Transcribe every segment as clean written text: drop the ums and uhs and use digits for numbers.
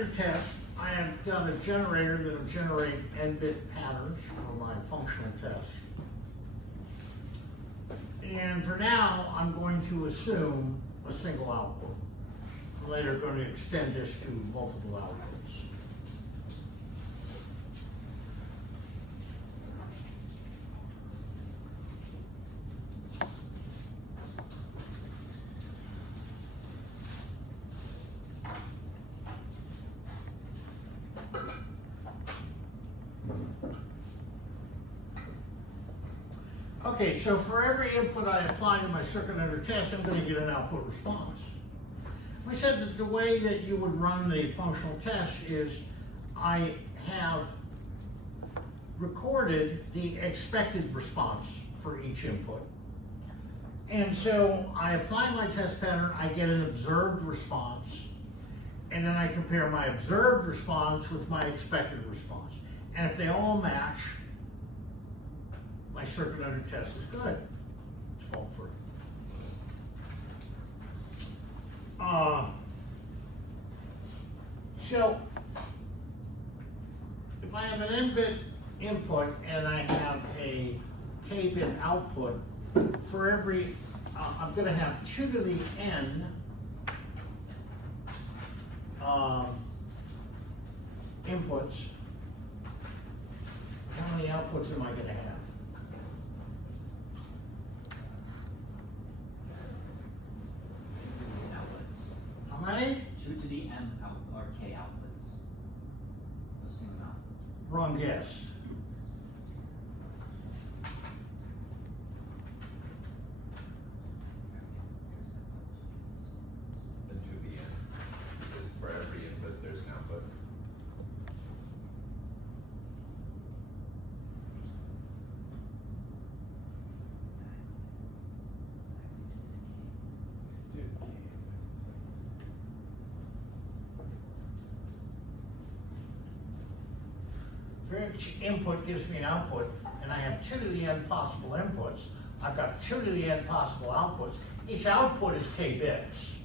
standard test, I have done a generator that will generate n-bit patterns for my functional test. And for now, I'm going to assume a single output. I'm later going to extend this to multiple outputs. Okay, so for every input I apply to my circuit under test, I'm going to get an output response. We said that the way that you would run the functional test is I have recorded the expected response for each input. And so I apply my test pattern, I get an observed response, and then I compare my observed response with my expected response. And if they all match, my circuit under test is good. It's fault free. So if I have an n-bit input and I have a k-bit output, for every, I'm going to have 2 to the n inputs. How many outputs am I going to have? How many? 2 to the m out or k outputs. The same amount. Wrong guess. Then to the end. Because for every input, there's an output. For each input gives me an output, and I have 2 to the n possible inputs. I've got 2 to the n possible outputs. Each output is k bits.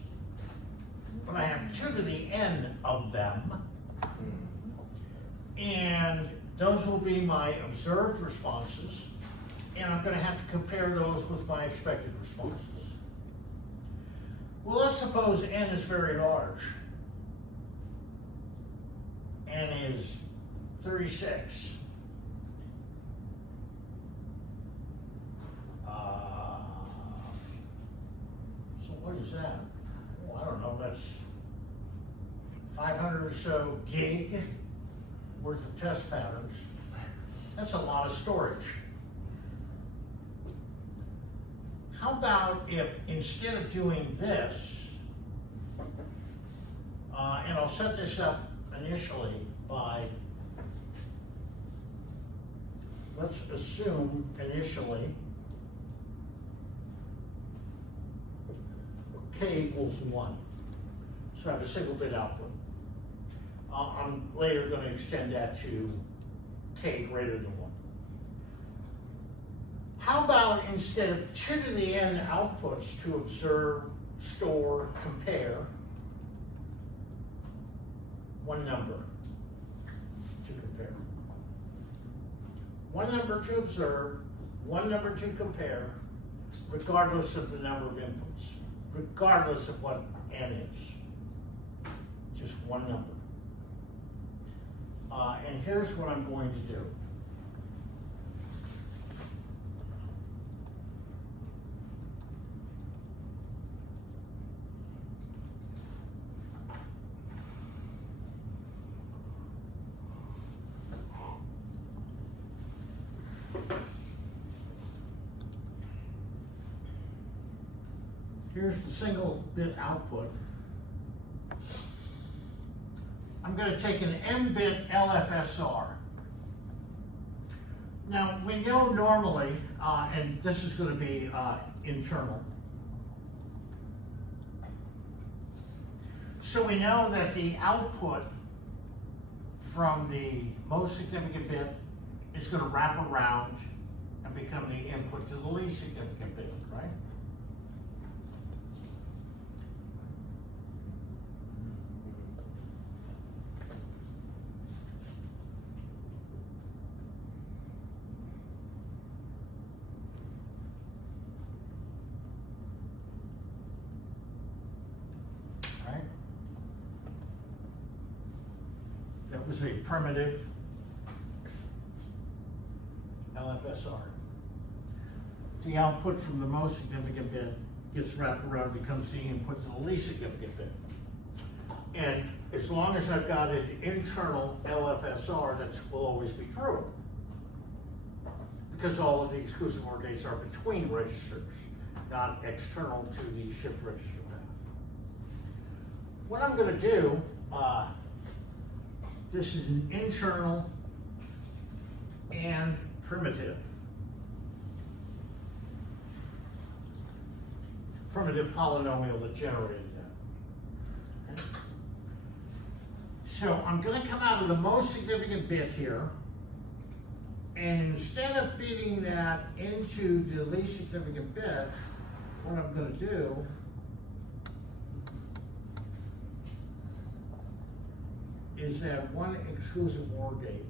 But I have 2 to the n of them. And those will be my observed responses. And I'm going to have to compare those with my expected responses. Well, let's suppose n is very large. N is 36. So what is that? Well, I don't know, that's 500 or so gig worth of test patterns. That's a lot of storage. How about if instead of doing this, and I'll set this up initially by, let's assume initially k equals 1. So I have a single bit output. I'm later going to extend that to k greater than 1. How about instead of 2 to the n outputs to observe, store, compare, one number to compare. One number to observe, one number to compare, regardless of the number of inputs, regardless of what n is. Just one number. And here's what I'm going to do. Here's the single bit output. I'm going to take an m-bit LFSR. Now, we know normally, and this is going to be internal. So we know that the output from the most significant bit is going to wrap around and become the input to the least significant bit, right? is a primitive LFSR. The output from the most significant bit gets wrapped around, becomes the input to the least significant bit. And as long as I've got an internal LFSR, that will always be true. Because all of the exclusive OR gates are between registers, not external to the shift register path. What I'm gonna do, this is an internal and primitive. Primitive polynomial that generated that. Okay. So I'm gonna come out of the most significant bit here, and instead of feeding that into the least significant bit, what I'm gonna do is add one exclusive OR gate,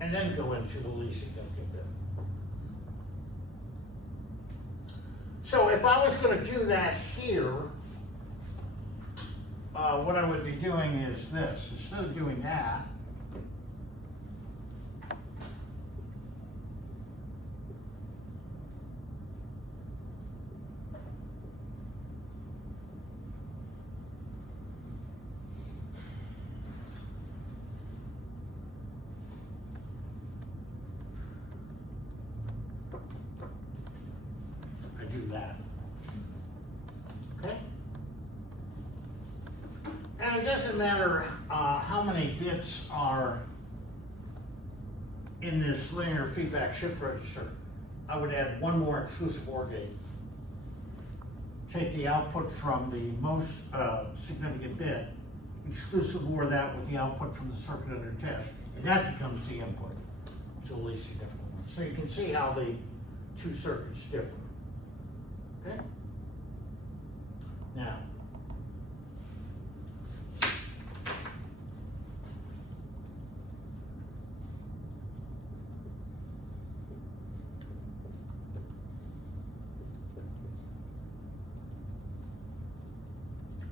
and then go into the least significant bit. So if I was going to do that here, what I would be doing is this. Instead of doing that, I do that. Okay? And it doesn't matter how many bits are in this linear feedback shift register. I would add one more exclusive OR gate. Take the output from the most significant bit, exclusive OR that with the output from the circuit under test, and that becomes the input to the least significant one. So you can see how the two circuits differ. Okay? Now,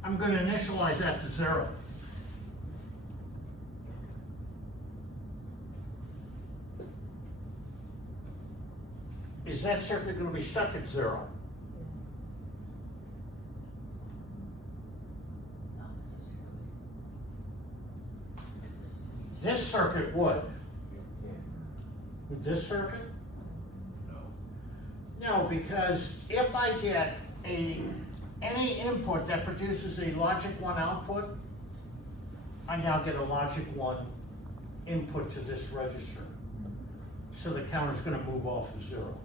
I'm going to initialize that to 0. Is that circuit going to be stuck at 0? Not necessarily. This circuit would. Yeah. With this circuit? No. No, because if I get any input that produces a logic 1 output, I now get a logic 1 input to this register. So the counter's going to move off of 0.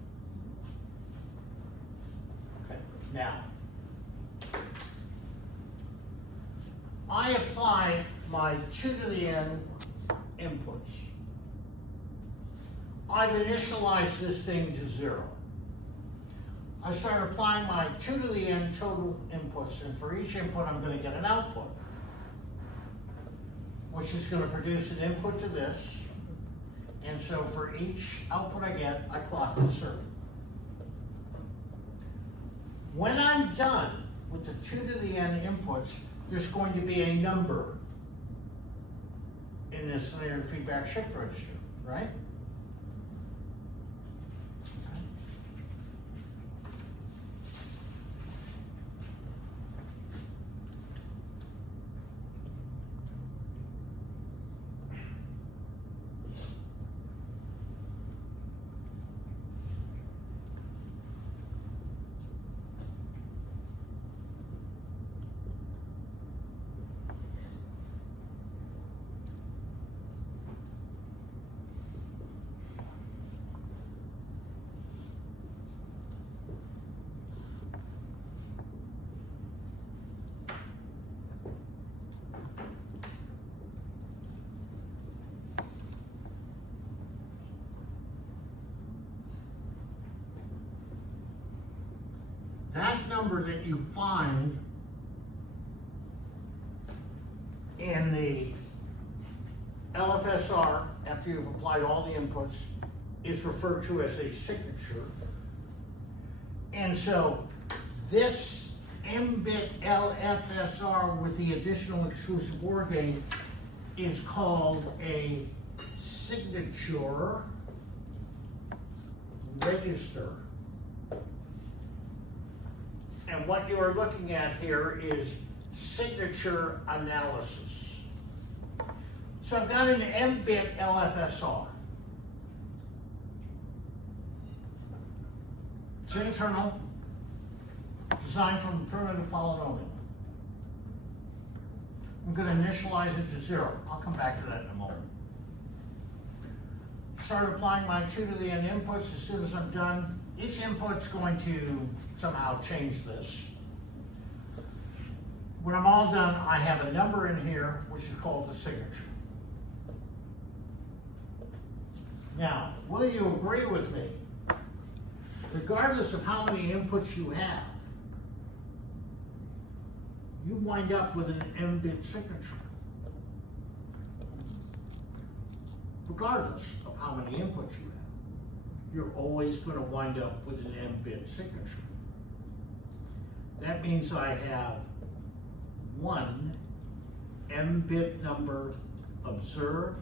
Okay, now, I apply my 2 to the n inputs. I've initialized this thing to 0. I start applying my 2 to the n total inputs, and for each input I'm going to get an output, which is going to produce an input to this, and so for each output I get, I clock this circuit. When I'm done with the 2 to the n inputs, there's going to be a number in this linear feedback shift register, right? That number that you find in the LFSR after you've applied all the inputs is referred to as a signature. And so this M-bit LFSR with the additional exclusive OR gate is called a signature register. And what you are looking at here is signature analysis. So I've got an M-bit LFSR. It's internal, designed from a primitive polynomial. I'm going to initialize it to 0. I'll come back to that in a moment. Start applying my 2 to the n inputs. As soon as I'm done, each input's going to somehow change this. When I'm all done, I have a number in here, which is called the signature. Now, will you agree with me? Regardless of how many inputs you have, you wind up with an M-bit signature. Regardless of how many inputs you have, you're always going to wind up with an M-bit signature. That means I have one M-bit number observed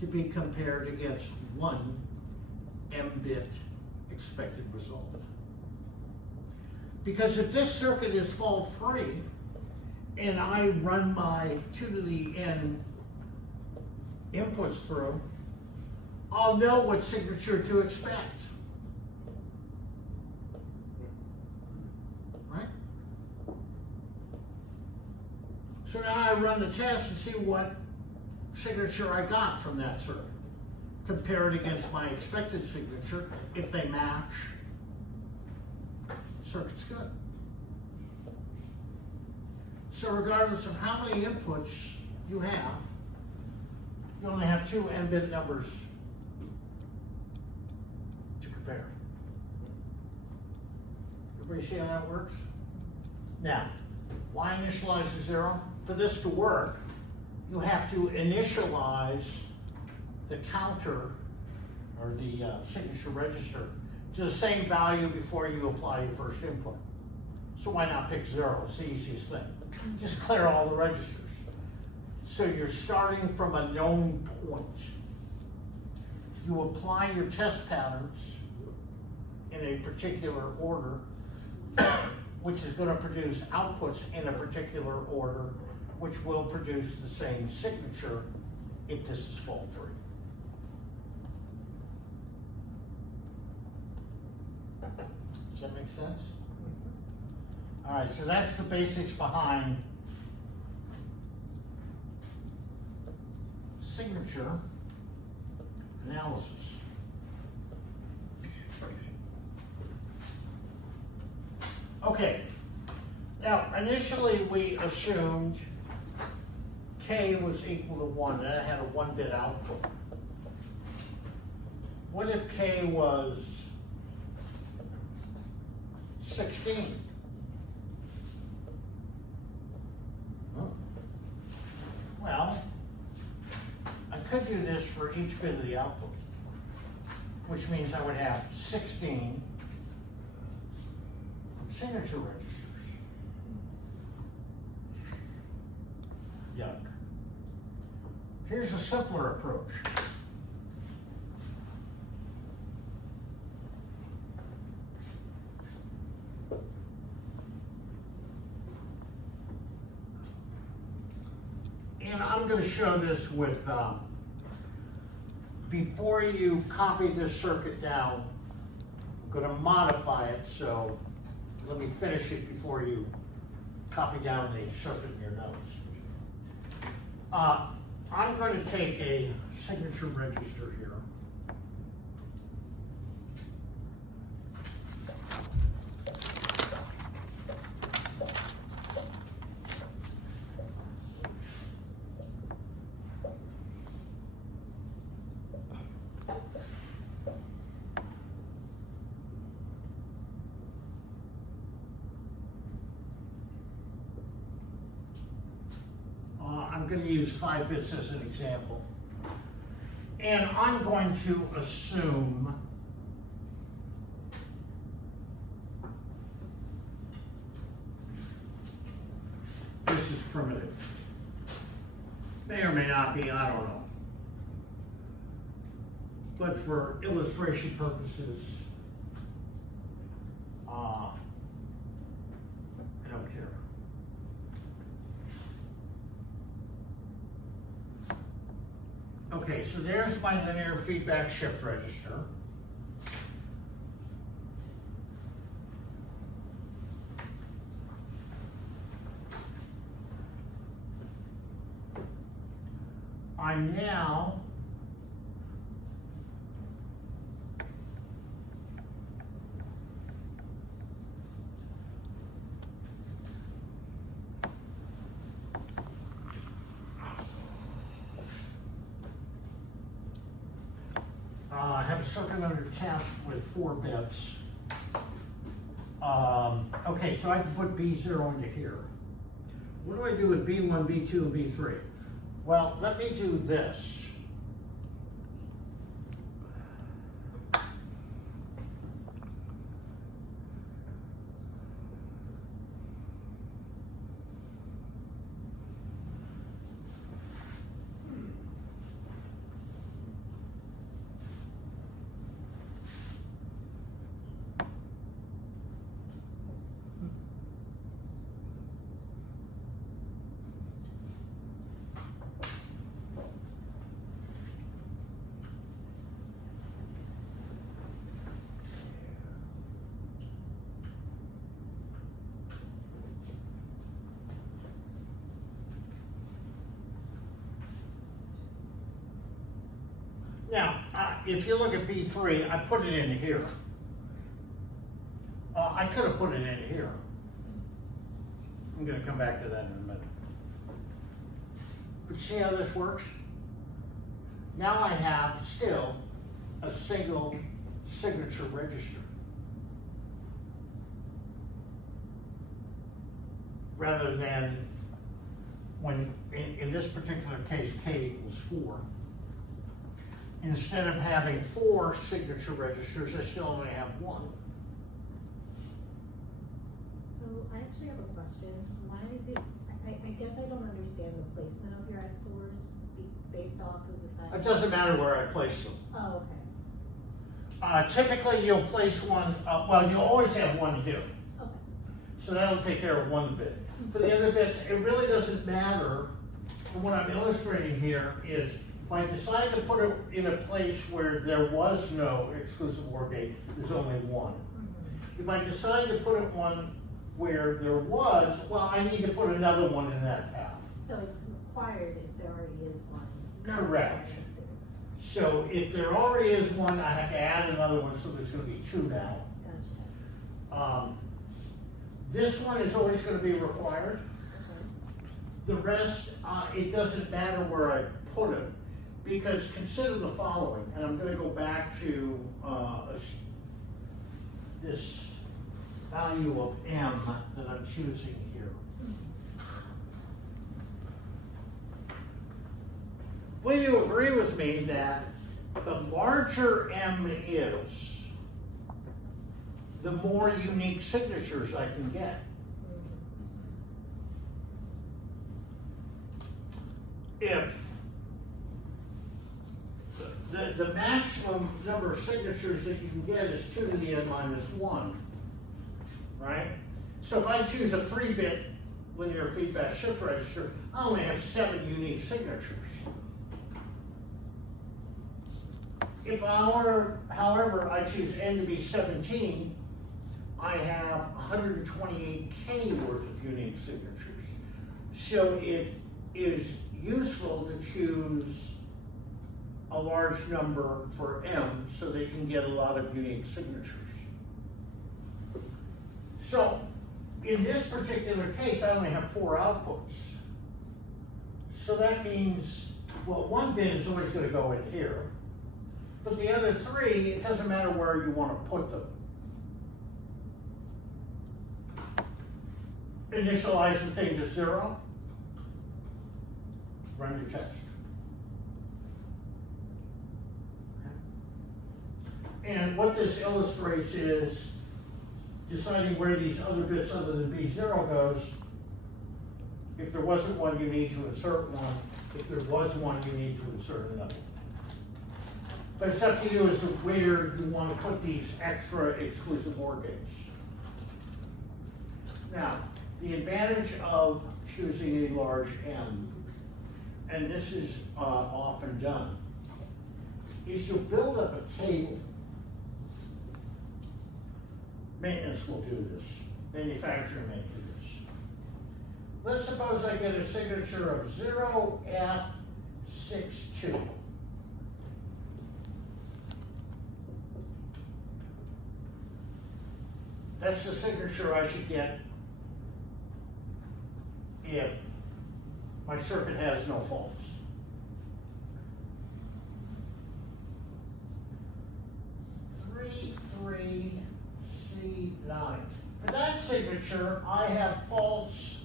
to be compared against one M-bit expected result. Because if this circuit is fault-free and I run my 2 to the n inputs through, I'll know what signature to expect. Right? So now I run the test and see what signature I got from that circuit. Compare it against my expected signature. If they match, circuit's good. So regardless of how many inputs you have, you only have 2 n-bit numbers to compare. Everybody see how that works? Now, why initialize to 0? For this to work, you have to initialize the counter or the signature register to the same value before you apply your first input. So why not pick 0? It's the easiest thing. Just clear all the registers. So you're starting from a known point. You apply your test patterns in a particular order, which is going to produce outputs in a particular order, which will produce the same signature if this is fault-free. Does that make sense? All right, so that's the basics behind signature analysis. Okay, now initially we assumed K was equal to 1, and I had a 1-bit output. What if K was 16? Well, I could do this for each bit of the output, which means I would have 16 signature registers. Yuck. Here's a simpler approach. And I'm going to show this with, before you copy this circuit down, I'm going to modify it, so let me finish it before you copy down the circuit in your notes. I'm going to take a signature register here. I'm going to use 5 bits as an example. And I'm going to assume this is primitive. May or may not be, I don't know. But for illustration purposes, I don't care. Okay, so there's my linear feedback shift register. I'm now I have a circuit under task with 4 bits. Okay, so I can put B0 into here. What do I do with B1, B2, and B3? Well, let me do this. Now, if you look at B3, I put it in here. I could have put it in here. I'm going to come back to that in a minute. But see how this works? Now I have still a single signature register. Rather than when, in this particular case, K equals 4. Instead of having 4 signature registers, I still only have 1. So I actually have a question. Why did I guess I don't understand the placement of your XORs based off of the fact. It doesn't matter where I place them. Oh, okay. Typically, you'll place one, well, you'll always have 1 here. Okay. So that'll take care of 1 bit. For the other bits, it really doesn't matter. And what I'm illustrating here is if I decide to put it in a place where there was no exclusive OR gate, there's only 1. Mm-hmm. If I decide to put it one where there was, well, I need to put another one in that path. So it's required if there already is one. not Correct. required if there's- So if there already is one, I have to add another one, so there's gonna be 2 now. Gotcha. This one is always gonna be required. Okay. The rest, it doesn't matter where I put it, because consider the following, and I'm gonna go back to, this value of M that I'm choosing here. Will you agree with me that the larger M is, the more unique signatures I can get? If the maximum number of signatures that you can get is 2 to the n minus 1, right? So if I choose a 3-bit linear feedback shift register, I only have 7 unique signatures. If however, I choose n to be 17, I have 128K worth of unique signatures. So it is useful to choose a large number for M so they can get a lot of unique signatures. So in this particular case, I only have 4 outputs. So that means, well, 1 bit is always going to go in here, but the other 3, it doesn't matter where you want to put them. Initialize the thing to 0, run your test. And what this illustrates is deciding where these other bits other than B0 goes. If there wasn't one, you need to insert one. If there was one, you need to insert another. But it's up to you as to where you want to put these extra exclusive OR gates. Now, the advantage of choosing a large M, and this is often done, is you'll build up a table. Maintenance will do this. Manufacturing may do this. Let's suppose I get a signature of 0F62. That's the signature I should get if my circuit has no faults. C9. For that signature, I have faults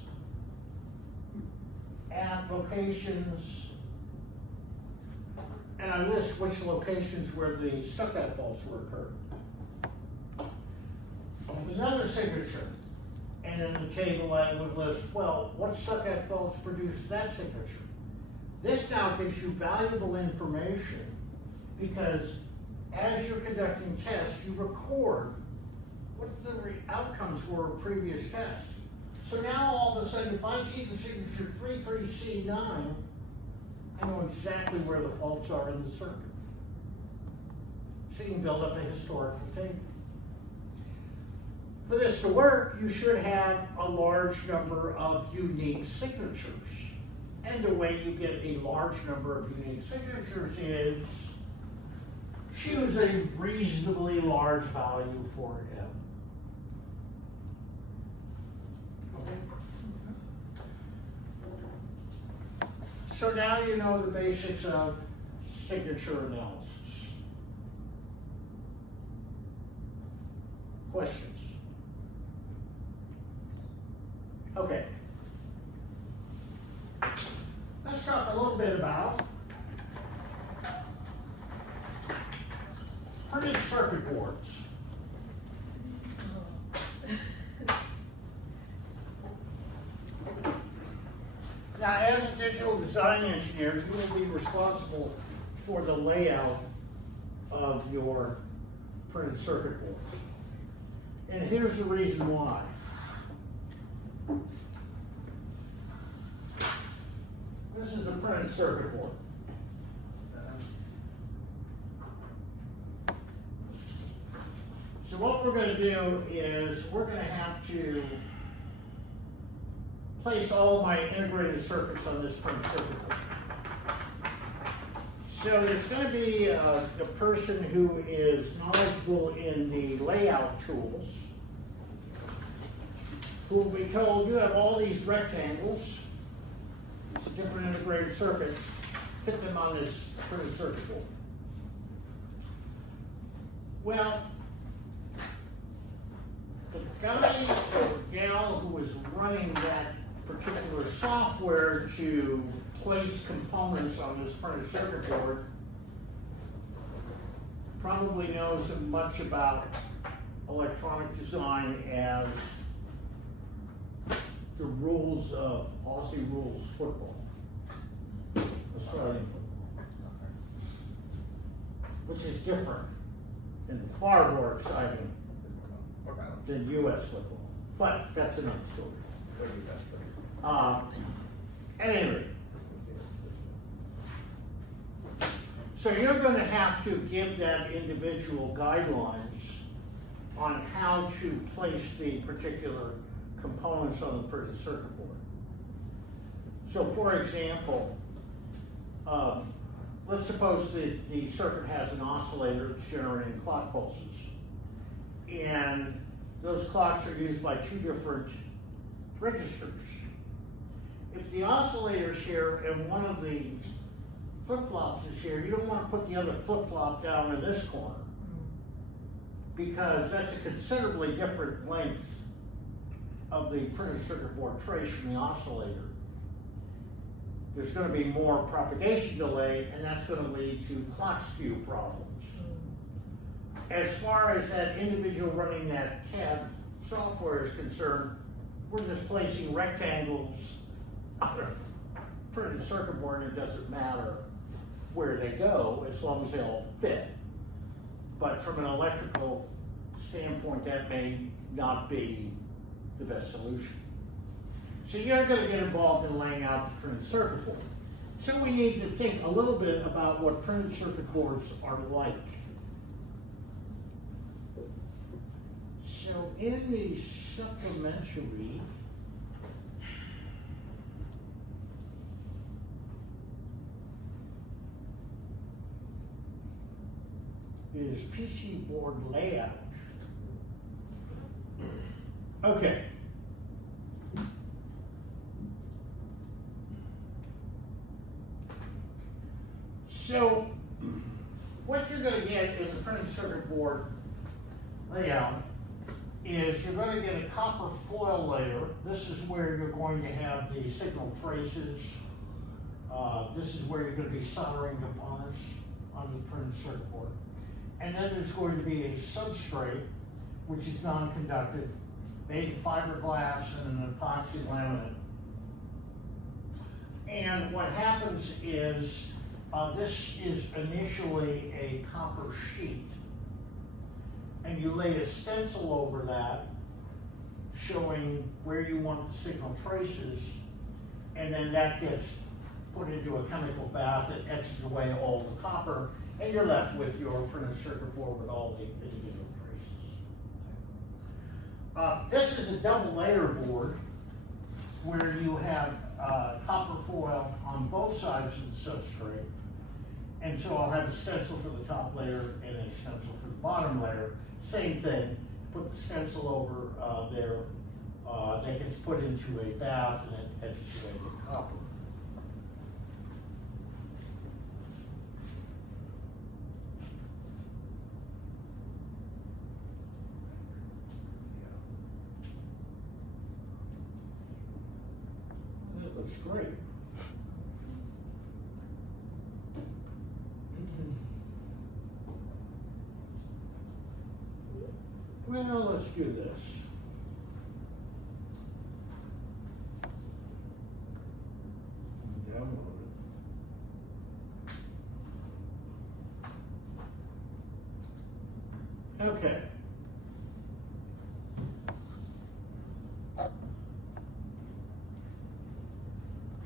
at locations, and I list which locations where the stuck-out faults were occurred. Another signature, and in the table I would list, well, what stuck-out faults produced that signature? This now gives you valuable information because as you're conducting tests, you record what the outcomes were of previous tests. So now all of a sudden, if I see the signature 33C9, I know exactly where the faults are in the circuit. So you can build up a historical table. For this to work, you should have a large number of unique signatures. And the way you get a large number of unique signatures is choose a reasonably large value for M. Okay. So now you know the basics of signature analysis. Questions? Okay. Let's talk a little bit about printed circuit boards. Now, as a digital design engineer, you will be responsible for the layout of your printed circuit board. And here's the reason why. This is a printed circuit board. So what we're going to do is we're going to have to place all my integrated circuits on this printed circuit board. So it's going to be a person who is knowledgeable in the layout tools, who will be told you have all these rectangles, different integrated circuits, fit them on this printed circuit board. Well, the guy or gal who is running that particular software to place components on this printed circuit board probably knows as much about electronic design as the rules of Aussie rules football, Australian football, which is different and far more exciting than U.S. football. But that's another story. At any rate, so you're going to have to give that individual guidelines on how to place the particular components on the printed circuit board. So for example, let's suppose that the circuit has an oscillator that's generating clock pulses. And those clocks are used by two different registers. If the oscillator's here and one of the flip-flops is here, you don't want to put the other flip-flop down in this corner, because that's a considerably different length of the printed circuit board trace from the oscillator. There's going to be more propagation delay, and that's going to lead to clock skew problems. As far as that individual running that CAD software is concerned, we're just placing rectangles printed circuit board, it doesn't matter where they go as long as they all fit. But from an electrical standpoint, that may not be the best solution. So you're going to get involved in laying out the printed circuit board. So we need to think a little bit about what printed circuit boards are like. So in the supplementary, is PC board layout. Okay. So what you're going to get in the printed circuit board layout is you're going to get a copper foil layer. This is where you're going to have the signal traces. This is where you're going to be soldering components on the printed circuit board. And then there's going to be a substrate, which is non-conductive, made of fiberglass and an epoxy laminate. And what happens is, this is initially a copper sheet. And you lay a stencil over that, showing where you want the signal traces, and then that gets put into a chemical bath that etches away all the copper, and you're left with your printed circuit board with all the individual traces. This is a double layer board where you have copper foil on both sides of the substrate. And so I'll have a stencil for the top layer and a stencil for the bottom layer. Same thing, put the stencil over there, that gets put into a bath and it etches away the copper. That looks great. Well, let's do this. Download it. Okay.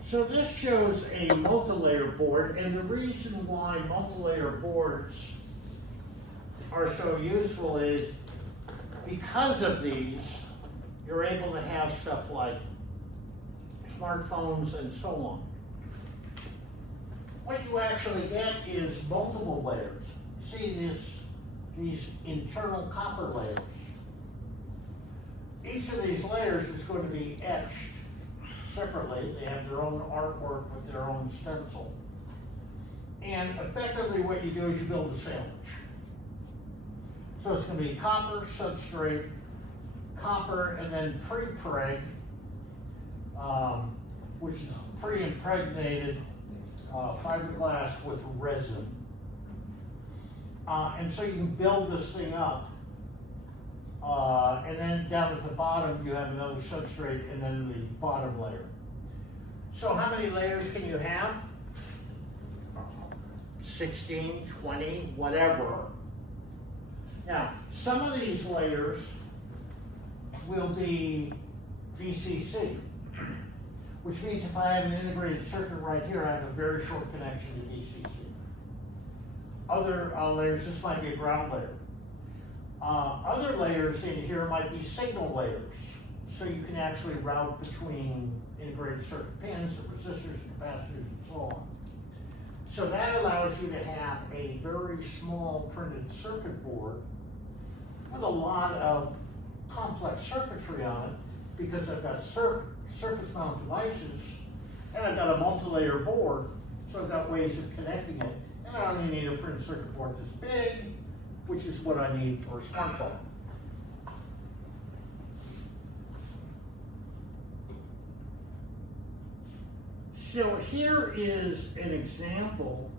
So this shows a multi-layer board, and the reason why multi-layer boards are so useful is because of these, you're able to have stuff like smartphones and so on. What you actually get is multiple layers. See these internal copper layers. Each of these layers is going to be etched separately. They have their own artwork with their own stencil. And effectively what you do is you build a sandwich. So it's going to be copper substrate, copper, and then pre-preg, which is pre-impregnated fiberglass with resin. And so you can build this thing up. And then down at the bottom, you have another substrate and then the bottom layer. So how many layers can you have? 16, 20, whatever. Now, some of these layers will be VCC, which means if I have an integrated circuit right here, I have a very short connection to VCC. Other layers, this might be a ground layer. Other layers in here might be signal layers, so you can actually route between integrated circuit pins, the resistors, capacitors, and so on. So that allows you to have a very small printed circuit board with a lot of complex circuitry on it, because I've got surface mount devices, and I've got a multi-layer board, so I've got ways of connecting it. And I only need a printed circuit board this big, which is what I need for a smartphone. So here is an example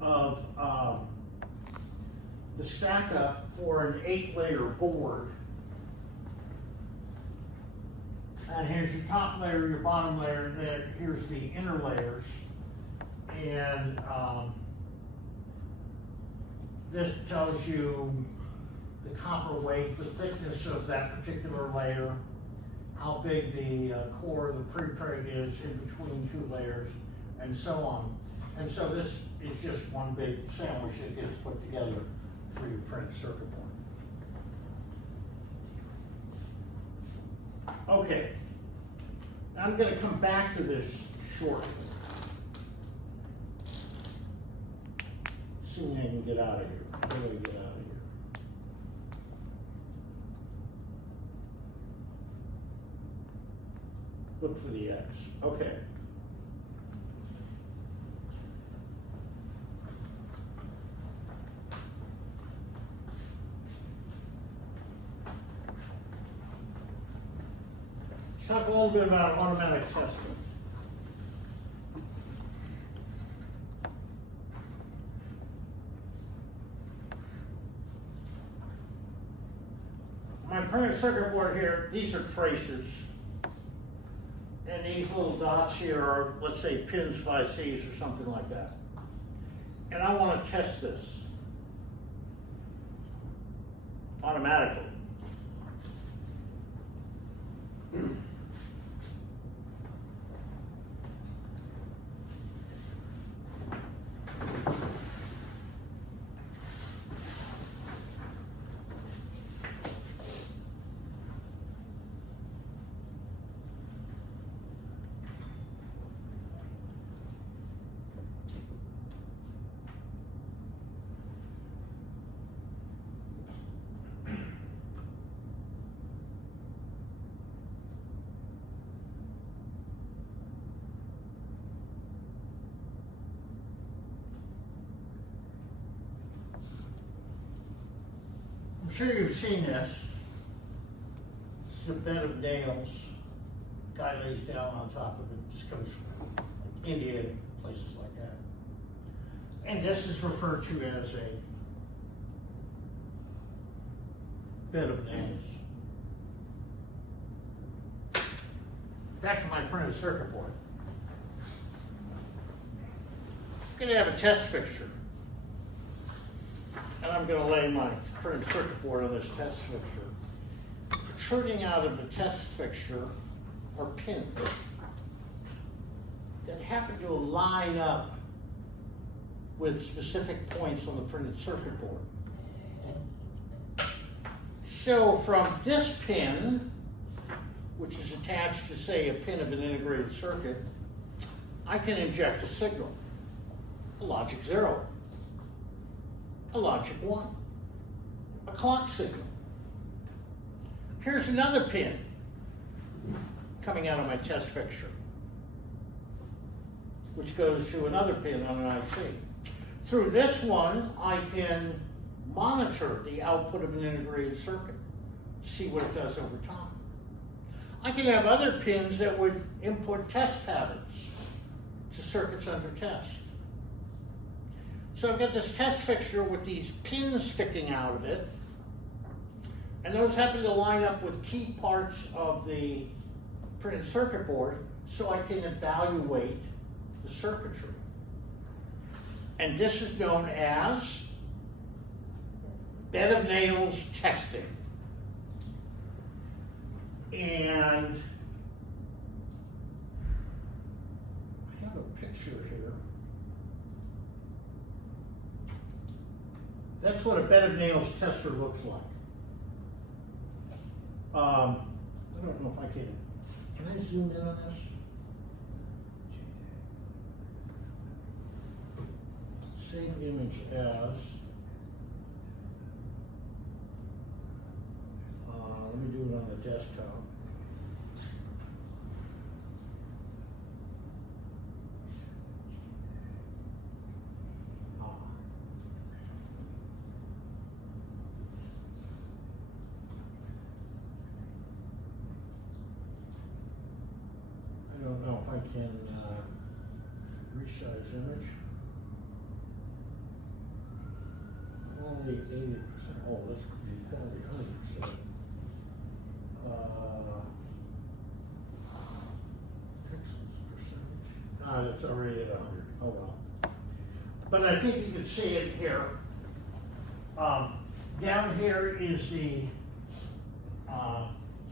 of the stack up for an 8-layer board. And here's your top layer, your bottom layer, and then here's the inner layers. And this tells you the copper weight, the thickness of that particular layer, how big the core of the prepreg is in between two layers, and so on. And so this is just one big sandwich that gets put together for your printed circuit board. Okay, I'm going to come back to this shortly. See if I can get out of here. How do I get out of here? Look for the X. Okay. Let's talk a little bit about automatic testing. My printed circuit board here, these are traces. And these little dots here are, let's say, pins 5Cs or something like that. And I want to test this automatically. I'm sure you've seen this. It's a bed of nails. Guy lays down on top of it. This comes from like India and places like that. And this is referred to as a bed of nails. Back to my printed circuit board. I'm going to have a test fixture. And I'm going to lay my printed circuit board on this test fixture. Protruding out of the test fixture are pins that happen to line up with specific points on the printed circuit board. So from this pin, which is attached to, say, a pin of an integrated circuit, I can inject a signal, a logic 0. A logic 1, a clock signal. Here's another pin coming out of my test fixture, which goes to another pin on an IC. Through this one, I can monitor the output of an integrated circuit, see what it does over time. I can have other pins that would input test patterns to circuits under test. So I've got this test fixture with these pins sticking out of it, and those happen to line up with key parts of the printed circuit board so I can evaluate the circuitry. And this is known as bed of nails testing. And I have a picture here. That's what a bed of nails tester looks like. I don't know if I can I zoom in on this? Save image as, let me do it on the desktop. I don't know if I can resize image. Quality 80%. Oh, that's quality 100%. it's already at 100. Oh well. But I think you can see it here. Down here is the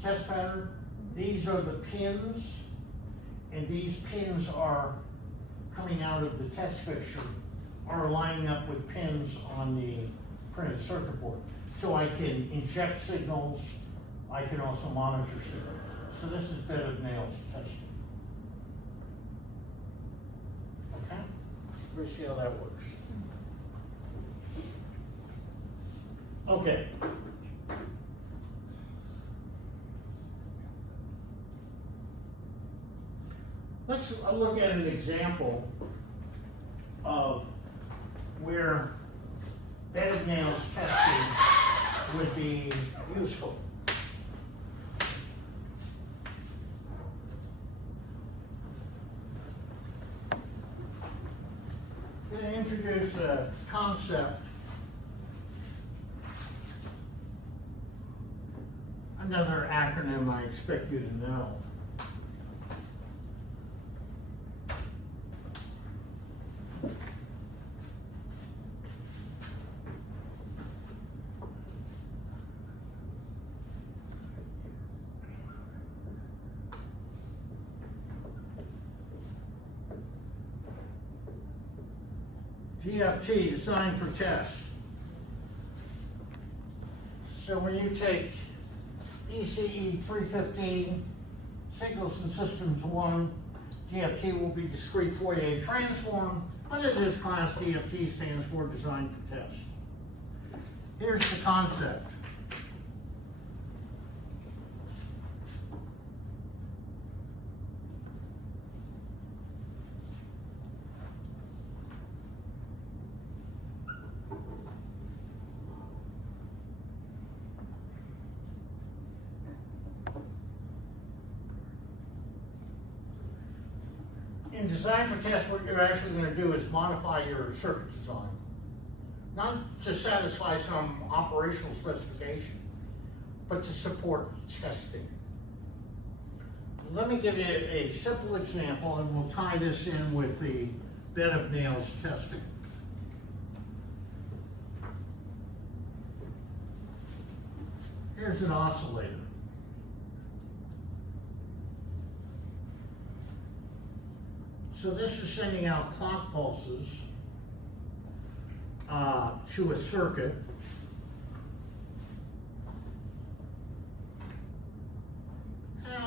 test pattern. These are the pins, and these pins are coming out of the test fixture, are lining up with pins on the printed circuit board. So I can inject signals, I can also monitor signals. So this is bed of nails testing. Okay? Let's see how that works. Okay. Let's look at an example of where bed of nails testing would be useful. I'm going to introduce a concept, another acronym I expect you to know. DFT, design for test. So when you take ECE 315, signals and systems 1, DFT will be discrete Fourier transform, but in this class, DFT stands for design for test. Here's the concept. In design for test, what you're actually going to do is modify your circuit design. Not to satisfy some operational specification, but to support testing. Let me give you a simple example, and we'll tie this in with the bed of nails testing. Here's an oscillator. So this is sending out clock pulses to a circuit.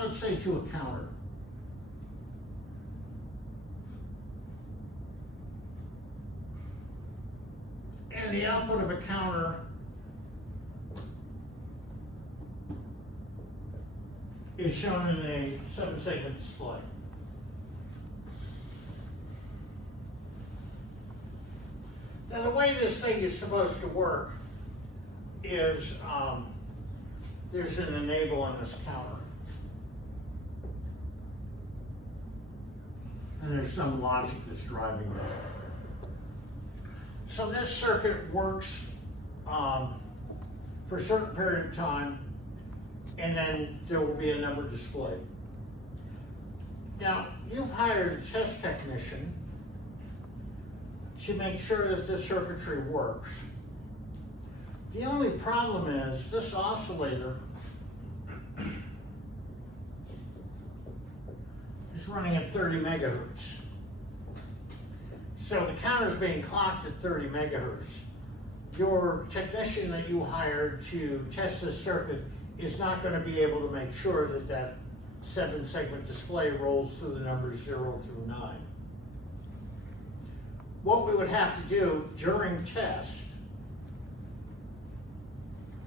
Let's say to a counter. And the output of a counter is shown in a 7-segment display. Now, the way this thing is supposed to work is there's an enable on this counter. And there's some logic that's driving that. So this circuit works for a certain period of time, and then there will be a number displayed. Now, you've hired a test technician to make sure that this circuitry works. The only problem is this oscillator is running at 30 megahertz. So the counter is being clocked at 30 megahertz. Your technician that you hired to test this circuit is not going to be able to make sure that that 7-segment display rolls through the numbers 0 through 9. What we would have to do during test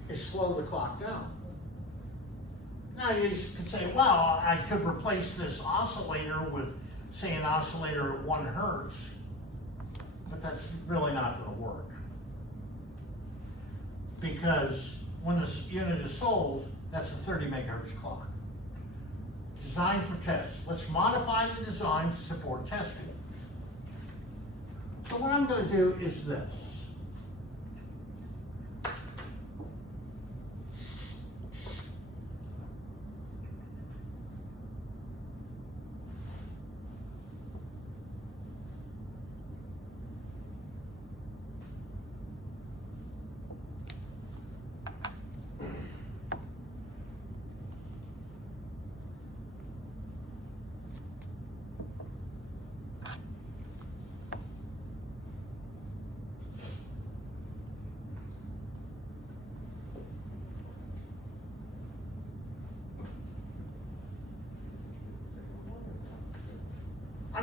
is slow the clock down. Now you could say, well, I could replace this oscillator with, say, an oscillator at 1 hertz, but that's really not going to work. Because when this unit is sold, that's a 30 megahertz clock. Design for test. Let's modify the design to support testing. So what I'm going to do is this.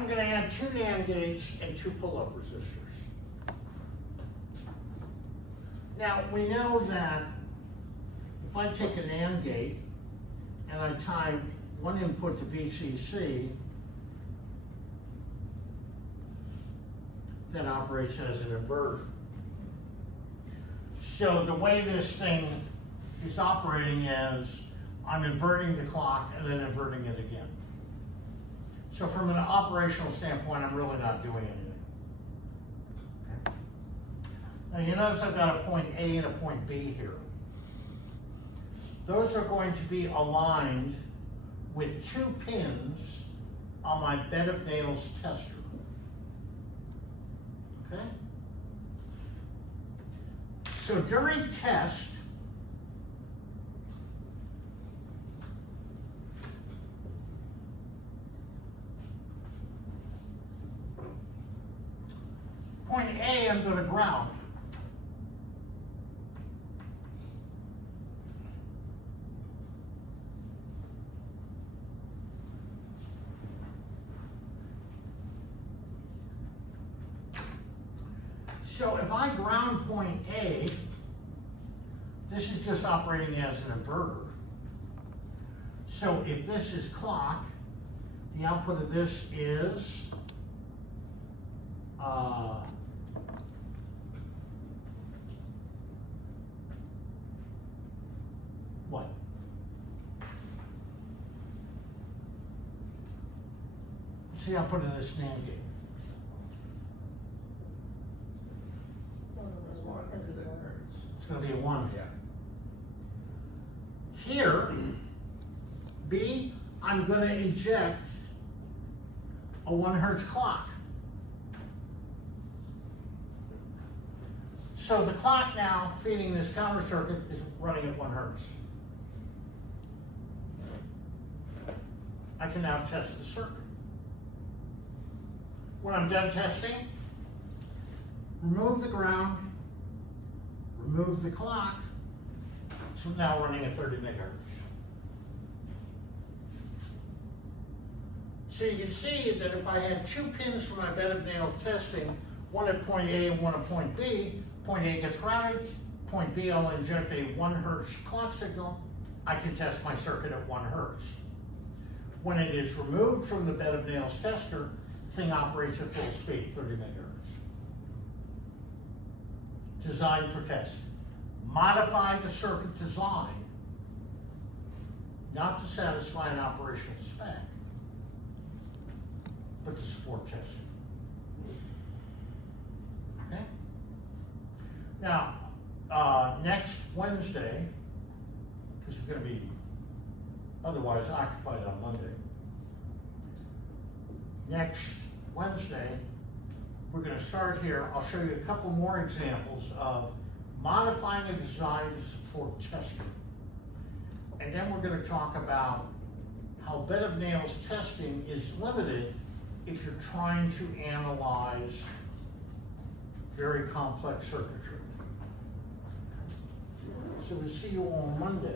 I'm gonna add 2 NAND gates and 2 pull-up resistors. Now, we know that if I take an AND gate and I tie one input to VCC, that operates as an inverter. So the way this thing is operating is I'm inverting the clock and then inverting it again. So from an operational standpoint, I'm really not doing anything. Now you notice I've got a point A and a point B here. Those are going to be aligned with 2 pins on my bed of nails tester. Okay? So during test, point A, I'm going to ground. So if I ground point A, this is just operating as an inverter. So if this is clock, the output of this is what? What's the output of this NAND gate? That's one, That's gonna be that one. hurts. It's going to be a 1. Yeah. Here, B, I'm going to inject a 1 hertz clock. So the clock now feeding this counter circuit is running at 1 hertz. I can now test the circuit. When I'm done testing, remove the ground, remove the clock. So now running at 30 megahertz. So you can see that if I had 2 pins for my bed of nails testing, one at point A and one at point B, point A gets grounded, point B I'll inject a 1 hertz clock signal, I can test my circuit at 1 hertz. When it is removed from the bed of nails tester, the thing operates at full speed, 30 megahertz. Designed for test. Modify the circuit design, not to satisfy an operational spec, but to support testing. Okay? Now, next Wednesday, because we're going to be otherwise occupied on Monday, next Wednesday, we're going to start here. I'll show you a couple more examples of modifying a design to support testing. And then we're going to talk about how bed of nails testing is limited if you're trying to analyze very complex circuitry. So we'll see you on Monday.